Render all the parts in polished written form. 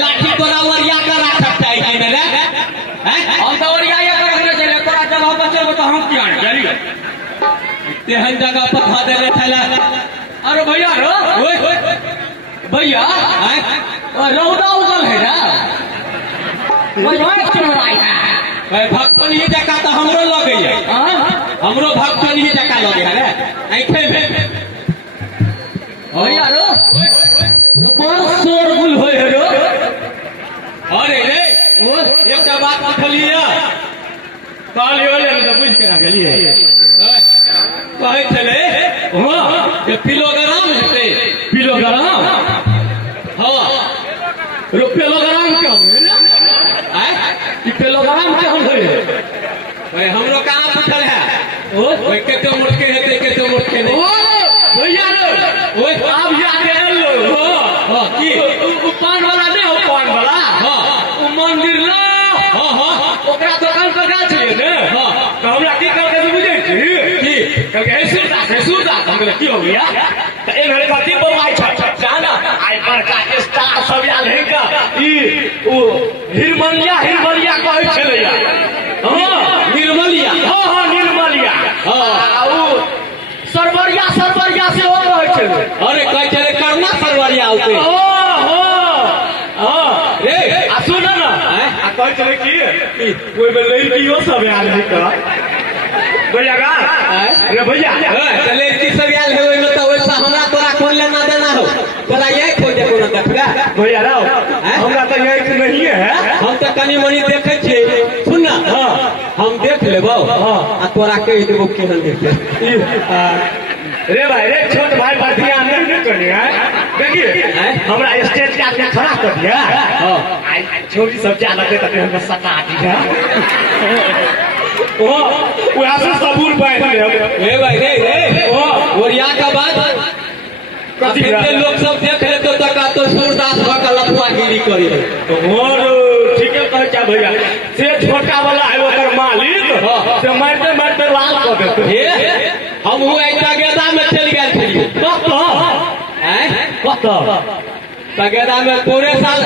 लाठी तोरा वरिया कर रखत है कि ने रे हैं हम तो वरिया ये कर रखने चले तोरा जगह पर चल तो हम क्या चलिए तेहन जगह पर खा दे रे थैला अरे भैया रो ओए भैया हैं रौदा उगल है ना वही चढ़ाई है भक्तन ये जगह तो हमरो लगे है हमरो भक्तन ये जगह लगे है रे ऐठे में भैया रो शोरगुल हो रो अरे रे एक बात उठलिए काली वाले तो पूछ के रखलिए कहे चले हां ये किलोग्राम हेते किलोग्राम हां किलोग्राम क्यों है ये किलोग्राम क्यों है भाई हमरो कहां पूछल है ओए केते मुटके हेते केते मुटके नहीं भैया रे ओए आप जाके लो हां की पान वाला नहीं हो पान वाला हां ओ मंदिर ला हां हां ओकरा दुकान पर जा छिए ने हां तो हमरा की कर के बुझे छी की कह के सूरदास हम की हो गया तो एक घड़ी बाती बोलाई छ जाना आई पर का स्टार सब आल है का ई ओ हिरमलिया कहै छले या हां निर्मलिया हां हां निर्मलिया हां ओ सरवरिया से हो कहै छले अरे कहै छले करना सरवरिया होते रे आ सुन ना आ कहै छले की कोई में लड़कियों सब आल है का भैया का रे भैया चले की सब आल है ओइ में तो वैसा हमरा तोरा खोल लेना देना हो तोरा ये खोल दे कोनो देखला भैया राव हमरा तो ये नहीं है हम तो कनी मनी देखे छी सुन ना हां हम देख लेबो हां आ तोरा कह देबो केहन देखे रे भाई रे छोट भाई पर ध्यान नहीं करनी है देखिए हमरा स्टेज का आगे खड़ा कर दिया हां आई छोटी सब जा लगे तो हम सटा दिया ओ वहां से सबूर पाए रे भाई रे ओ ओरिया का बात कथि लोग सब देख ले तो तक तो सूरदास भका लफुआगिरी करी तो और ठीक है कह क्या भैया से छोटा वाला है ओकर मालिक से मारते लाल कर देते हम हूँ ऐसा गेदा में चल गए थे तगेदा में पूरे साल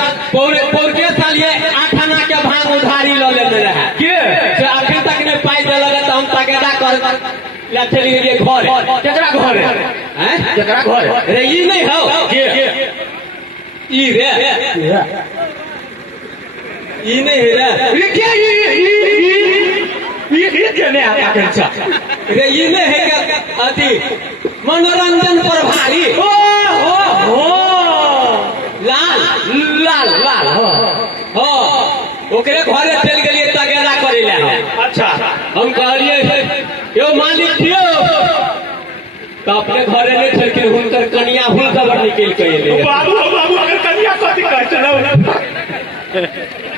ये 8 आना के भाग उधारी लो लेते रहे के अखन तक नहीं पाई दे लगे तो हम तगेदा कर ला चली गए घर केकरा घर हैं केकरा घर रे ई नहीं हो के ई रे ई नहीं है रे ये के ने आता कंचा रे ई नहीं है के अति मनोरंजन प्रभारी ओ लाल लाल लाल हाँ ओकरे घरे चल गलिए तगेला करे ले अच्छा हम कहलिए यो मालिक थियो तो अपने घरे नहीं चल के हुनकर कनिया हुल खबर निकल के ले बाबू बाबू अगर कनिया कथि कह चलो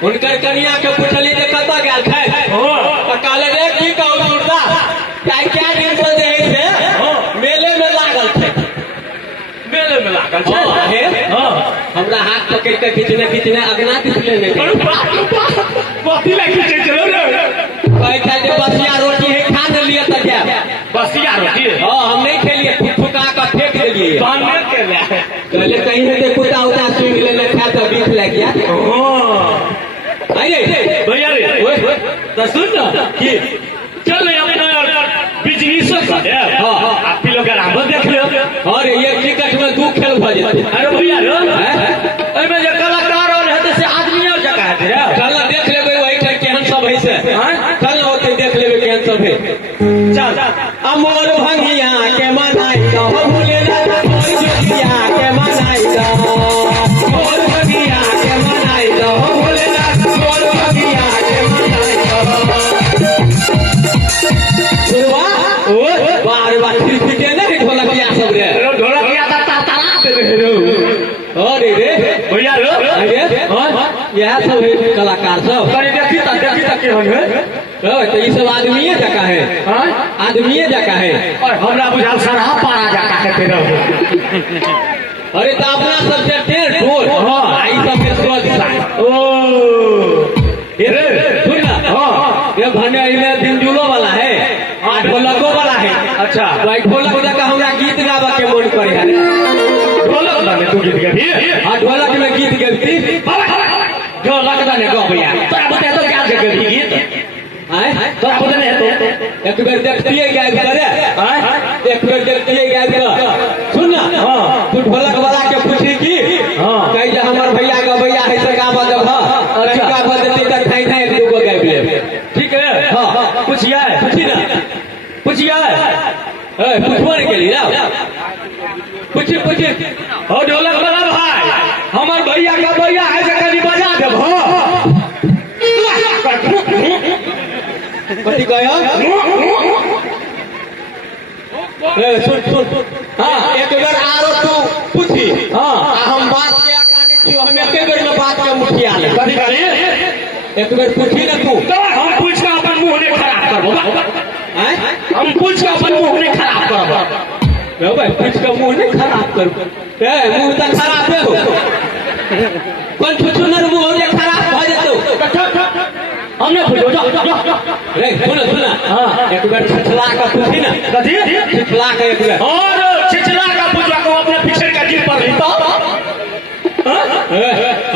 हुनकर कनिया के पूछली जे कत गेल छै तो कहले रे की कहू सुरदा काय क्या दिन से जे है मेले में लागल छै मेले में लागल छै हमरा हाथ पकड़ के खींचने अगना दिखले नहीं कथि ला खींचे चलो रे कहता जे बसिया रोटी है खा लिए त क्या बसिया रोटी हम नहीं खेलिए फुका का फेंक दिए कहले कहीं से कुत्ता उता सुन लेने खा तो बीख लग गया अरे भैया रे तो सुन ना कि चल अपना बिजनेस कर आप लोग आराम देख लो अरे ये टिकट में दू खेल भ जेते अरे भैया रे एमे जे कलाकार और हेते से आदमी और जगह है चल देख लेबे वही ठन केहन सब है से चल होते देख लेबे केहन सब है चल अमर भंगिया के मनाई दो भूलेनाथ मोर जोगिया के मनाई दो मोर भंगिया के मनाई दो भूलेनाथ मोर भंगिया के मनाई दो बार बार फिर नहीं ढोलकिया सब रे ढोलकिया तारा दे रे अरे रे भैया रे अरे यह सब है कलाकार सब देखी तक केहन है तो ये सब आदमीये जका है आदमीये जका है और हमरा बुझाल सरहा पारा जका है तेरा अरे तो अपना सबसे ढेर ढोल आई सब के सोच ओ ये सुन ना ये भने में दिनजुलो वाला है आठ ढोलको वाला है अच्छा भाई ढोलक जका हमरा गीत गावा के मन करे है ढोलक में तू गीत गाबी हां ढोलक में गीत गाबी ढोलक दाने गो भैया तोरा बता तो क्या गाबी गीत तोरा बता नहीं तो एक बार देखतिए गायब करे एक बार देखतिए गायब कर सुन ना तू ढोलक वाला के पूछी की कह जे हमर भैया का भैया है से गावा जब अच्छा गावा देते त खाई खाई एक दो गायब ले ठीक है हां पूछिए पूछी ना पूछिए पूछवाने के लिए ना पूछी ओ ढोलक वाला भाई हमर भैया का भैया है से कनी बजा देब कथी कहयो सुन हाँ एक बार आरो तू पूछी हाँ हम बात के आकाने छी हम एक बार में बात के मुखिया ले कथी करी एक बार पूछी ना तू हम पूछ के अपन मुंह ने खराब करबो हम पूछ के अपन मुंह ने खराब करबो भाई पूछ के मुंह ने खराब करबो मुंह तो खराब है हो कौन छुछुनर मुंह ने खराब भ जेतो हमने पूछो रे सुना हां एक बार छिछला का पूछी ना कथी छिछला का एक बार और छिछला का पूछवा को अपने पीछे का जीप पर ली तो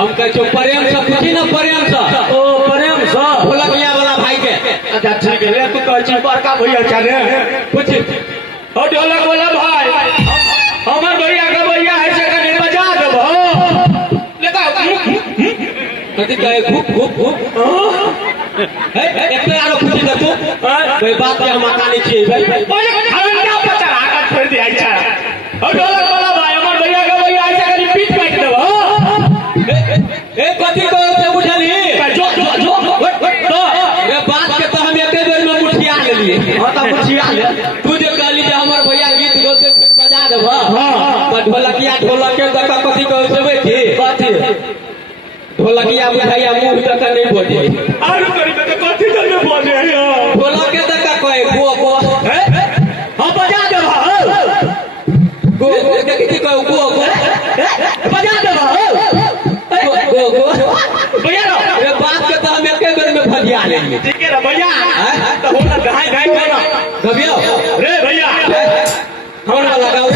हम कह छो प्रेम से पूछी ना प्रेम से ओ प्रेम से ढोलकिया वाला भाई के अच्छा ठीक है रे तू कह छी बड़का भैया चले पूछी ओ ढोलक वाला भाई हमर भैया का भैया है से कने बजा देबो लेका कथी कहे खूब एक आरो पूछी दे तू कोई बात के हम आकानी छी भाई ओए हम क्या बचा आकर छोड़ दे अच्छा ओ ढोलक वाला भाई हमर भैया का भैया ऐसे करी पीट काट देबो ए कथी को से बुझली जो तो ये बात के तो हम एके बेर में मुठिया ले लिए हां त मुठिया ले तू जे कहली जे हमर भैया गीत गौते बजा देबो हां त ढोलकिया ढोलके जका कथी को से बैठी कथी ढोलकिया बुझाइया मुंह तक नहीं बोले आरु करी तो कथी तक में बोले ढोलक के तक कहे गो हां बजा देबो गो कथी कहे गो बजा देबो गो भैया रे बात के तो हम एके बेर में भजिया लेंगे ठीक है रे भैया तो होला गाय गाना गबियो रे भैया हमरा लगाओ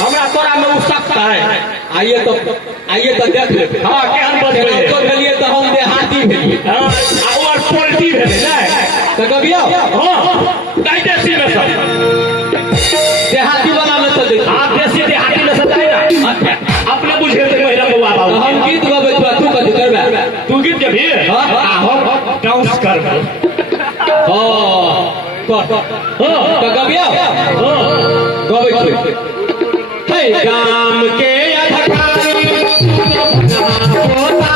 हमरा तोरा में उ सकता है आइए तो देख ले हां केहन बजे तो भेलिए तो हम देहाती भेलिए हां और पोल्ट्री भेले ना तो गबियो हां देसी में सब देहाती वाला में तो देख हां देहाती में सब है ना अपने बुझे तो महिला बउआ बाबू हम गीत गाबे तू कथि करबे तू गीत गाबी हां हम डांस करबे हां तो गबियो हां गाबे छी हे गाम के अधकारी होता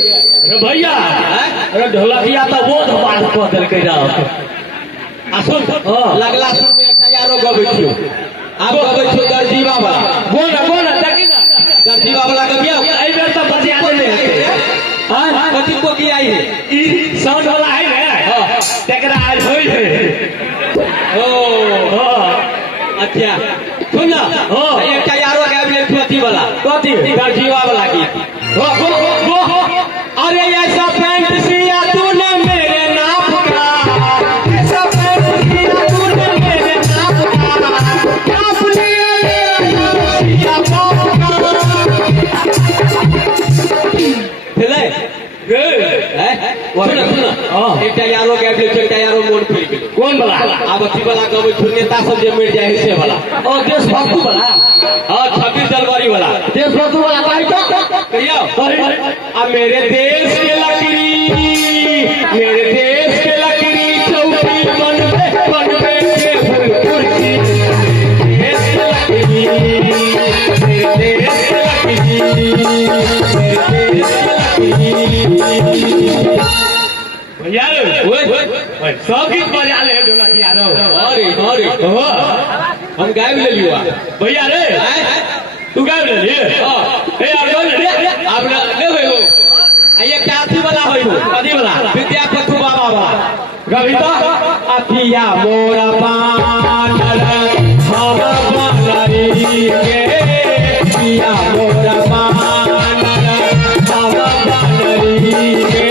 अरे भैया अरे ढोलकिया तो वो धमाल कह देलकै रे आ सुन लगला सुन में एकटा यारो गबै छियो आब गबै छियो दर्जीवा वाला बोल देखी ना दर्जीवा वाला गबिया एई बेर तो बजिया दे हां कथि को की आई है ई साउंड वाला है रे हां तेकरा आज होई है ओ अच्छा सुन ना एकटा यारो गाबि ले कथि वाला कथि दर्जीवा वाला गीत वो अरे ऐसा पैंट सिया तूने मेरे नाप का ऐसा पैंट सिया तूने मेरे नाप का नाप लिया मेरा सिया बाप का सुन एकटा यारो गाबि ले एकटा यारो मोन फिर गेल कोन वाला आब अथी वाला गबै छु नेता सब जे मर जाय से वाला ओ देशभक्ति वाला हां 26 जनवरी वाला देशभक्ति वाला भाई तो कहियो आ मेरे देश के लकड़ी चौकी बन पे के कुर्सी देश के लकड़ी मेरे देश के लकड़ी भैया ओए सब गीत बजा ले ढोलकिया रो अरे हम गायब ले लियो भैया रे तू गायब ले लिए ए अब ले हो आ ये काथी वाला होई हो कदी वाला विद्यापति बाबा वाला गभी तो अथिया मोरा पानर हम बनरी के पिया मोरा पानर हम बनरी के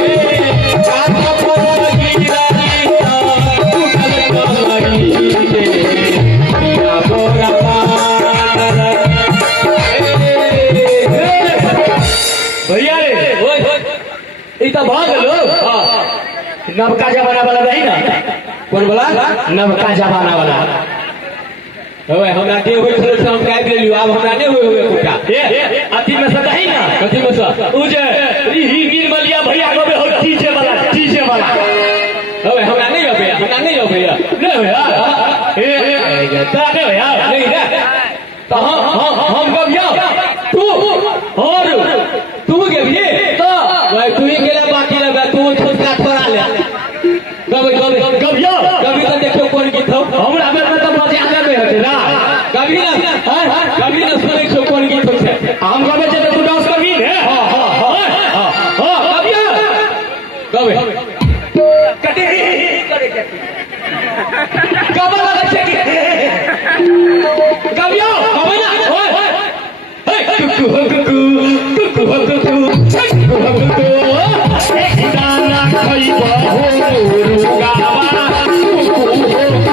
भैया रे ई तो भाग लो नवका जमाना वाला नहीं ना कौन वाला नवका जमाना वाला ओए हमरा के होय छल हम गायब ले लियो अब हमरा नहीं होय कुटा ए अथी में से नहीं ना कथी में से उ जे ही गिरमलिया भैया गबे हो चीजे वाला ओए हमरा नहीं हो भैया नहीं हो ए ता नहीं भैया नहीं रे तो हम गबिया तू और तू गबिए तो भाई तू ही केला बाकी लगा तू छोटका छोड़ा ले गबिया कभी तो देखो कौन गीत हो हमरा में तो बजा ले होते ना कभी ना सुने छो कौन गीत होते हम गबे जे तू डांस करबी रे हां गबिया गबे कटे करे कब लगा छे गबिया गबे ना ओए कुकु एक दाना खइबो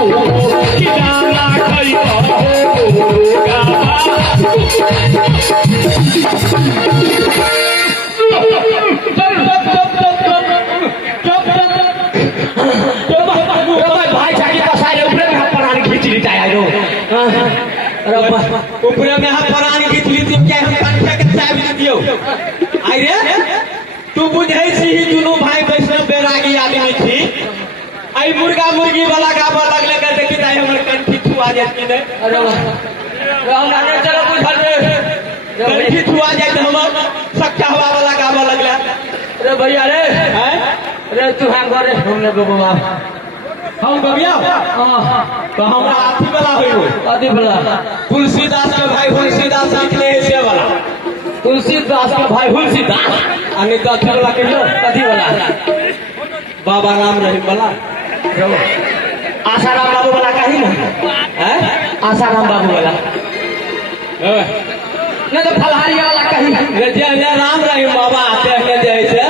रुगावा की दाना खइबो रुगावा भाई जाके पसारे ऊपर में हाथ परान खींच ली जाए रो ऊपर में हाथ परान खींच ली तुम क्या हम कंठे के चाबी दियो आई रे तू बुझै छी दुनु भाई वैष्णव बैरागी आदमी छी आई मुर्गा मुर्गी वाला गाबा लगले के देखि ताई हमर कंठी छुआ जात कि नहीं अरे हम आने चलो बुझल रे कंठी छुआ जात हमर सक्का हवा वाला गाबा लगले अरे भैया रे हैं रे तू हम घरे हमने बाबा हम गबिया हां तो हमरा आथी वाला होइबो आथी वाला तुलसीदास के भाई तुलसीदास निकले से वाला तुलसीदास के भाई तुलसीदास अने तो अथी वाला कहियो कथी वाला बाबा राम रहीम वाला आसाराम बाबू वाला कही ना हैं आसाराम बाबू वाला न तो फलहारी वाला कही जे राम रहीम बाबा आते हैं जैसे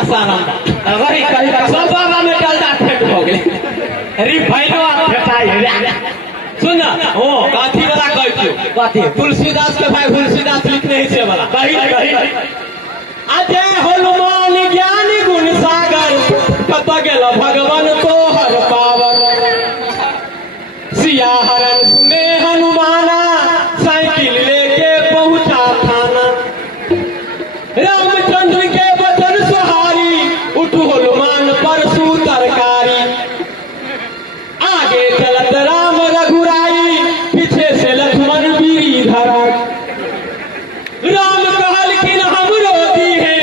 आसाराम अगर कही सब बाबा में डालता फेंक हो गए रिफाइनो फेंकाई सुन ना ओ काथी वाला कहै काथी तुलसीदास के भाई तुलसीदास लिखने ही से वाला कही अजय हनुमान ज्ञान गुण सागर कत गेल भगवान तो हर पावर सिया हरण सुने हनुमाना साइकिल लेके पहुंचा थाना रामचंद्र के वचन सुहारी उठ हनुमान परसू तरकारी आगे चलत राम रघुराई पीछे से लक्ष्मण वीरी धरा राम कहल कि हमरो दी है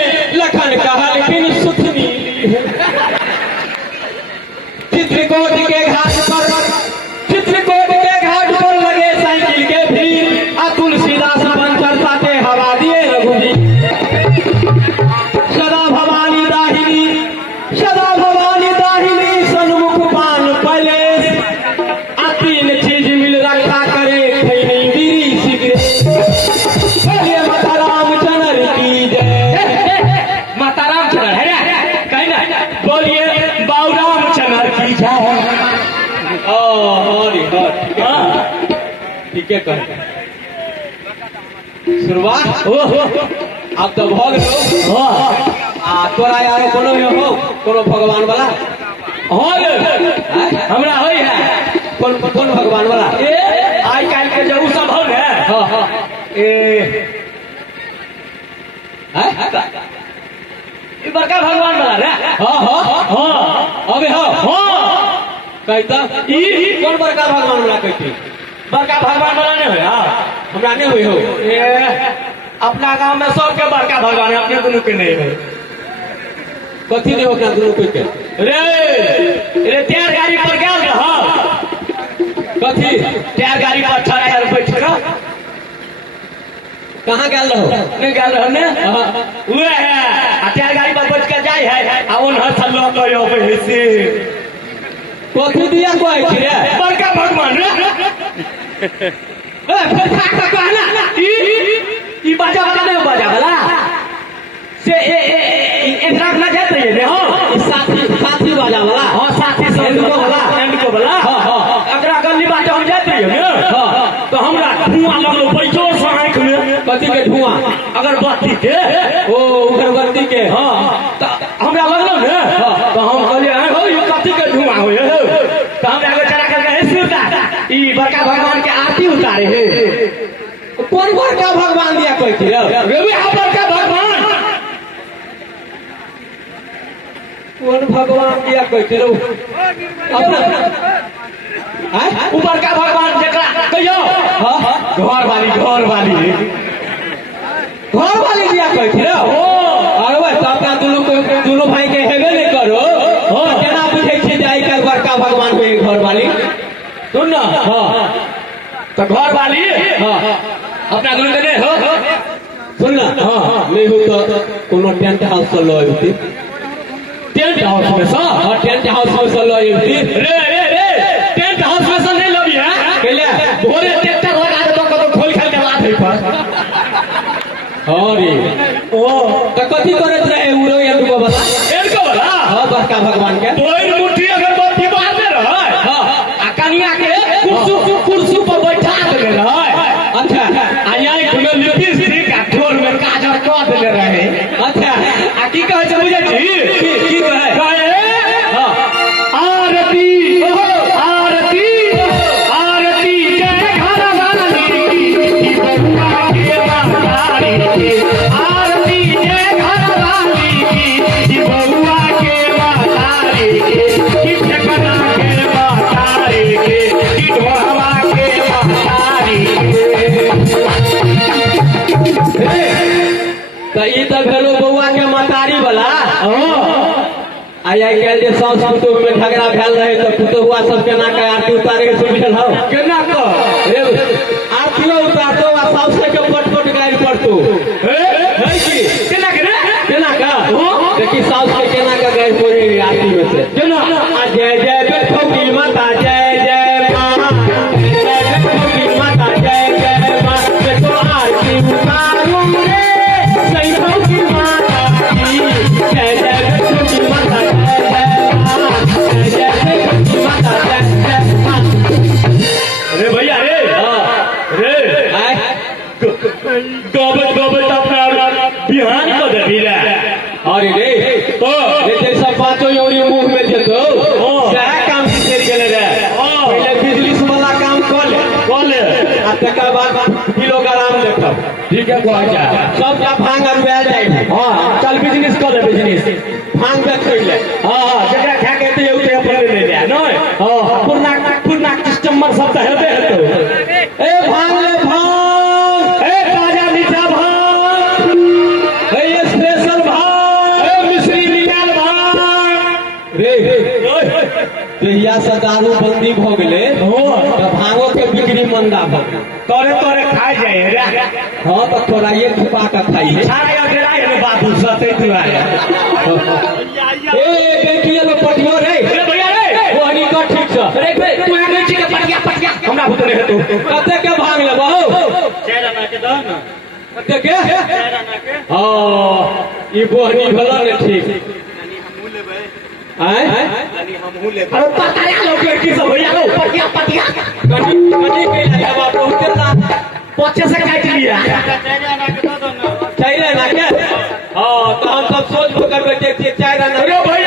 ठीक है कह शुरुआत अब तो भग लो तोरा यारो कोनो भगवान वाला हमरा होई है कौन भगवान वाला आज कल के जो सब हो बड़का भगवान वाला रे अबे कहता कौन बड़का भगवान वाला कहती बड़का भगवान वाला नहीं हो हमरा नहीं हुई हो अपना गांव में सबके बड़का भगवान है अपने दोनों के नहीं है कथी नहीं होगा दोनों के रे टायर गाड़ी पर गेल रह कथी टायर गाड़ी पर 18,000 रुपये ठहरा कहाँ गेल रहो नहीं गेल रहो ने उहे है टायर गाड़ी पर बैठ के जाय है आ ओन हसल लो कयो से कथी दिया कोई रे बड़का भगवान रे फिर खाक तक कहना ई बाजा वाला नहीं बाजा वाला से एकरा ना जात रही है हो साथी बाजा वाला हां साथी एंड को वाला अगरा गली बाजा हम जात रही है तो हमरा धुआं लगलो बैठो से आंख में कथी के धुआं अगरबत्ती के ओ अगरबत्ती के हां तो हमरा लगलो ने तो हम कहलिए हो ये कथी के धुआं होय तो हम आगे चला करके हे सुता ई बड़का भगवान के आरती उतारे है कौन बड़का भगवान दिया कहती रे बड़का भगवान कौन भगवान दिया कहती रे ऊपर का भगवान जकरा कहियो घर वाली दिया कहती रे अरे भाई अपना दोनों भाई के हेबे नहीं करो केना बुझे छी जे आई काल बड़का भगवान को घर वाली सुन ना तो घर वाली अपना दोनों के नहीं हो सुन ना नहीं हो तो कोनो टेंट हाउस से लो आती टेंट हाउस में सा टेंट हाउस में से लो आती रे टेंट हाउस में से नहीं लबी है केले भोरे ट्रैक्टर लगा दे तो खोल खाल के लात है पर अरे ओ तो कथी करत रहे उरो एनको वाला हां बड़का भगवान के तोर मुट्ठी अगरबत्ती बार दे रहे हां आ कनिया के कुर्सी पर बैठा दे रहे अच्छा आया में लिपस्टिक आ ठोर में काजर क देले रहे अच्छा आ की कहे छै बुझै छी की कहे आरती जय घर वाली की बउआ के मातारी आरती जय घर वाली की बउआ के मातारी की ठकना के मातारी की ढोलवा के मातारी तो ई तो भेलो बउआ के मतारी वाला आई कल जे सब कुटुंब में झगड़ा भेल रहे तो पुतहुआ सब केना के आरती उतारे के सुन हो केना को रे आरती उतारतो आ सबसे के पट गाइल पड़तो है की केना का देखी साउस के केना का गाइल पड़े आरती में से केना जय जय बैठो की माता जय जय मां जय बैठो की माता जय जय मां देखो आरती उतारो रे सही हो की माता की जय जय बैठो की माता अरे भैया गोबत अपना बिहान को दे रे अरे रे तो जे सब पांचों योरी मुंह में देतो सारा काम सीख गेले रे पहले बिजली वाला काम कर ले आ तकर बाद किलोग्राम देखब ठीक है कह जा सब का भांग अरबा जाए हां चल बिजनेस कर ले बिजनेस भांग देख ले हां जकरा खा के ते उते अपन ले ले न हां पूर्णा कस्टमर सब त हेबे हेतो ए भांग ले भांग ए ताजा मीठा भांग ए स्पेशल भांग ए मिश्री निकाल भांग रे तहिया से दारू बंदी भ गेले तो भांगो के बिक्री मंदा भ गेले तोरे खा जाए रे हां तो तोरा ये छुपा के खाई सारा अगरा है बाबू सते तू आया ए बेटिया लो पटियो रे भैया रे वो हनी का ठीक छ रे तू आगे छी के पटिया हमरा भूत रे तू कते के भांग ले बहु चेरा के द न कते के चेरा के हां ई बोहनी भला ने ठीक यानी हमहू लेबै यानी हमहू लेबै अरे पता या लो के की सब भैया लो पटिया अच्छे से काट लिया। चाहिए ना क्या? हाँ तो हम सब सोच कर बैठे थे 4 आना। अरे भाई